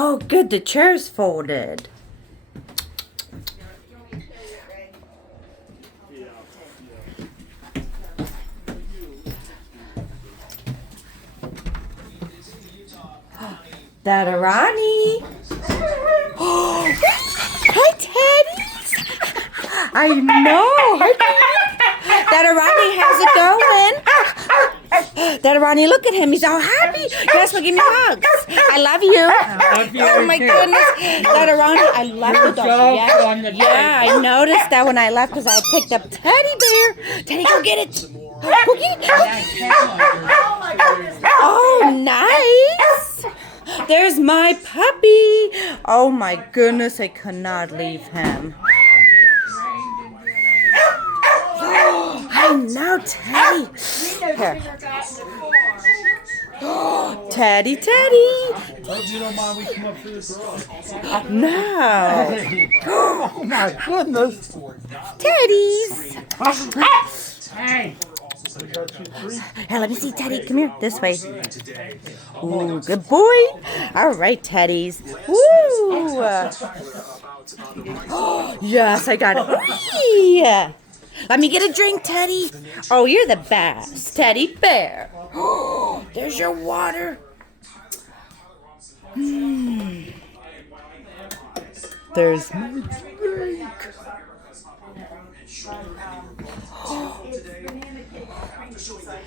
Oh, good. The chair's folded. That Ronnie. Hi, Teddies. I know. Hi, That Ronnie, how's it going? That Ronnie, look at him. He's all happy. Yes, well, give me hugs. I love you. I love you. Oh, my goodness. That Ronnie, I love the dog. Yeah, I noticed that when I left because I picked up Teddy Bear. Teddy, go get it. Go get it. Oh, nice. There's my puppy. Oh, my goodness. I cannot leave him. I know, Teddy. Here. Teddy, Teddy. You don't mind we come up to this road? No. Oh my goodness. Teddies. Hey. Here, let me see, Teddy. Come here. This way. Ooh, good boy. All right, Teddies. Woo. Yes, I got it. Whee! Let me get a drink, Teddy. Oh, you're the best, Teddy Bear. There's your water. There's my drink.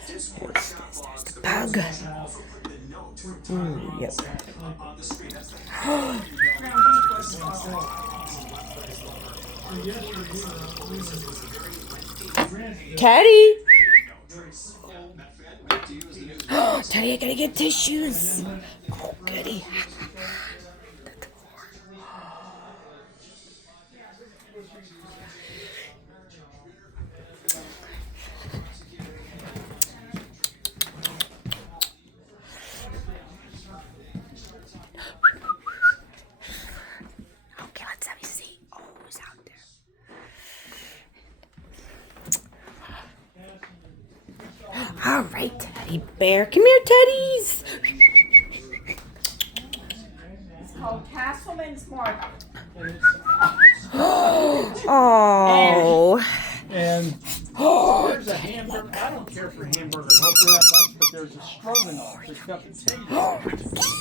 There's the bug. Ooh, yep. Teddy! Teddy, I gotta get tissues. Oh, goody. Okay, let's have a see. Oh, who's out there? All right, Teddy Bear. Come here, Teddies. It's called Castleman's Market. Oh. And there's a hamburger. I don't care for hamburger helper that much, but there's a stroganoff. It's got potatoes.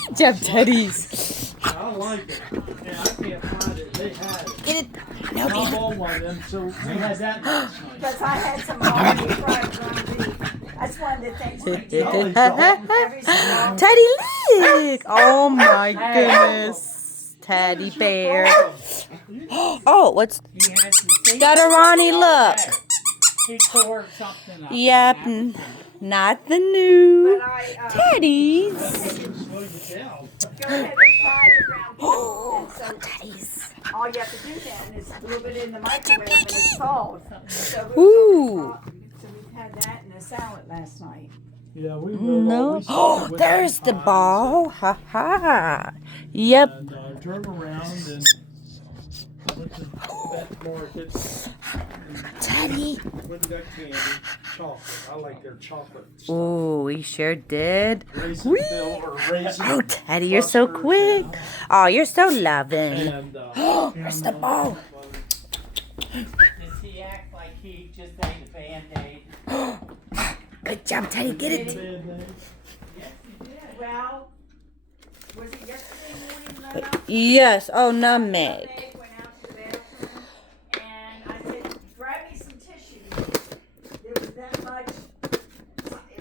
Good job, Teddies. I don't like it. And I can't find it. They had it. Get it. No, I bought one of them, so we had that last night. Because I had some already fried ground beef. That's one of the things we do. Every so often. Teddy, look. Oh, my goodness. Teddy Bear. Oh, what's that? Ronnie, look. He tore something up. Yep, not the new But I, Teddies. Slow you down. go ahead and fry the ground beef. Oh, And so Teddies. all you have to do then is a little bit in the microwave and it's thawed. So Ooh. so we've had that in a salad last night. Yeah, we will. No. We started Oh, with there's the pies. ball. Ha ha. Yep. And turn around and went to that market. Teddy. Went and got candy, chocolate. I like their chocolate. Ooh, we sure did. Raisin Whee! Bill or raisin. Oh, Teddy, you're so clusters, quick. Oh, you're so loving. And Where's the ball? Does he act like he just ate a Band-Aid? Good job, Teddy. Get it. Well, was it yesterday morning? Lena? Yes. Oh, nutmeg. They went out to the bathroom and I said, grab me some tissues. There was that much,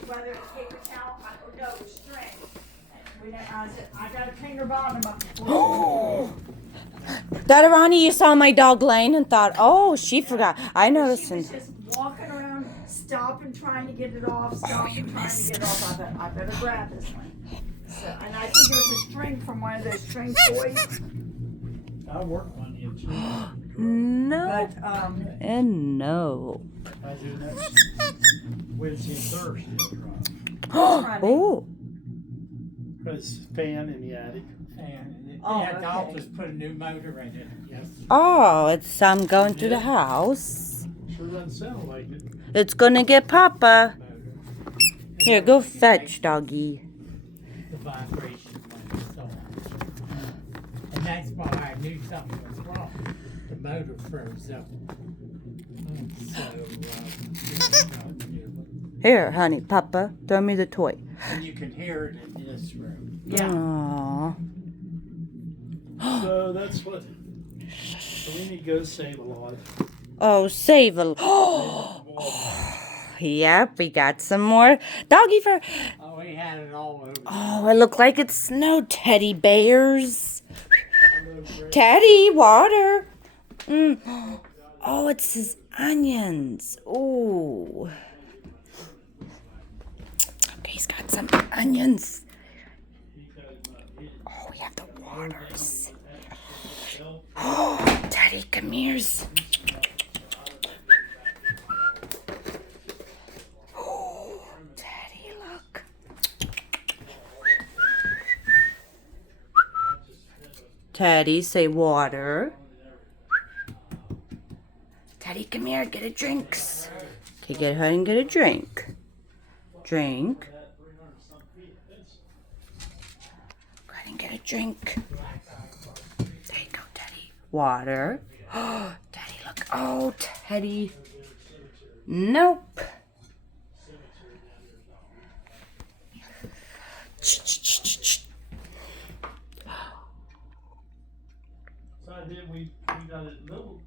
whether it's paper towel or no, it was string. I said, I gotta clean her bottom up before. That Ronnie, you saw my dog Lane and thought, oh, she forgot. I noticed. She was just walking around, stopping, trying to get it off, stopping, trying to get it off. I thought, I better grab this one. So, and I think there's a string from one of those string toys. I work Monday and Tuesday. No. But, And no. I do next Wednesday and Thursday. Oh. Because fan in the attic. And Oh, yeah, Dolph okay. just put a new motor in it. Yes. Oh, it's some going through the house. Sure doesn't sound like it. It's gonna get Papa. Here, go fetch, doggy. The vibration when it's on. that's why I knew something was wrong. The motor froze up. So, Here, honey, Papa, throw me the toy. and you can hear it in this room. Aww. So that's what. So we need to go save a lot. Oh, save a. Yep, we got some more doggy fur. Oh, we had it all over. Oh, it looked like it snowed. Teddy bears. Teddy, water. Oh, it says onions. Ooh. Okay, he's got some onions. Oh, we have the waters. Oh, Teddy, come here. Oh, Teddy, look. Teddy, say water. Teddy, come here, get a drinks. Okay, get ahead and get a drink. Drink. Go ahead and get a drink. There you go, Teddy. Water. Oh, Teddy, look. Oh, Teddy. Nope. So I did. We got it. Little